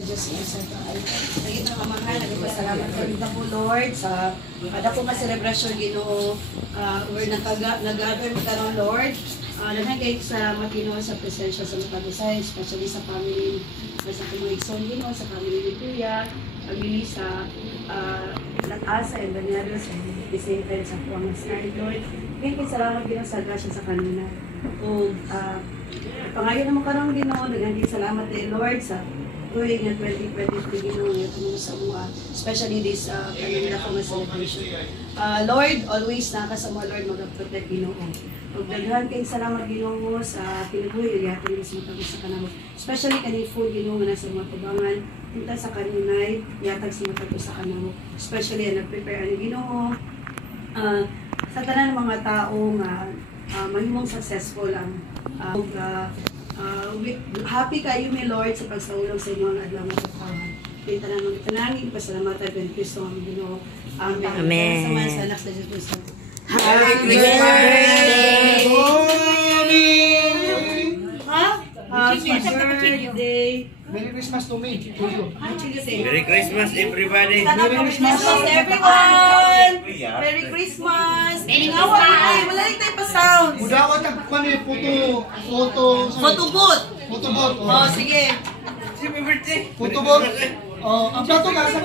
Diyos isa tayo. Naging kamahal, nagpasalamat kami na po Lord sa kada po ma-celebration Ginoo. We're nag-gather karon Lord. Daghan kay salamat Ginoo sa presensya sa Matagusay, especially sa family sa Kumuigson Ginoo, sa family ni Kuya, pagili sa Latasa and Daniels and Vicente sa Puang Snide Lord. Kaya kay salamat Ginoo sa grasya sa kanila. O pangayon naman karon Ginoo, daghan kay salamat kay Lord sa tuwing na 2023 Ginoo nga sa mga especially this kanila ko nga celebration. Lord, always nakasama Lord mag-protect Ginoo. Ug daghan kay salamat Ginoo sa kinabuhi gyapon sa matag sa kanamo. Especially kani food Ginoo nga nasa mga tubangan punta sa kanunay yatag sa matag sa kanamo. Especially nag-prepare ani Ginoo sa tanan mga tao nga mahimong successful ang happy kayo may Lord sa pagsaulog sa inyo ang adlaw nga katawan. Pinta na mga tanangin, pasalamatan kay Kristo ang Ginoo. Amen. Sama sa anak sa Jesus. Happy birthday! Happy birthday! Merry Christmas to me. Merry Christmas, everybody. Merry Christmas, everyone! Merry Christmas! Wala rin tayo pa sounds. Udawat ang Photo booth. Photobot. Oh, sige. Happy birthday. Photobot. Ang plato ka sa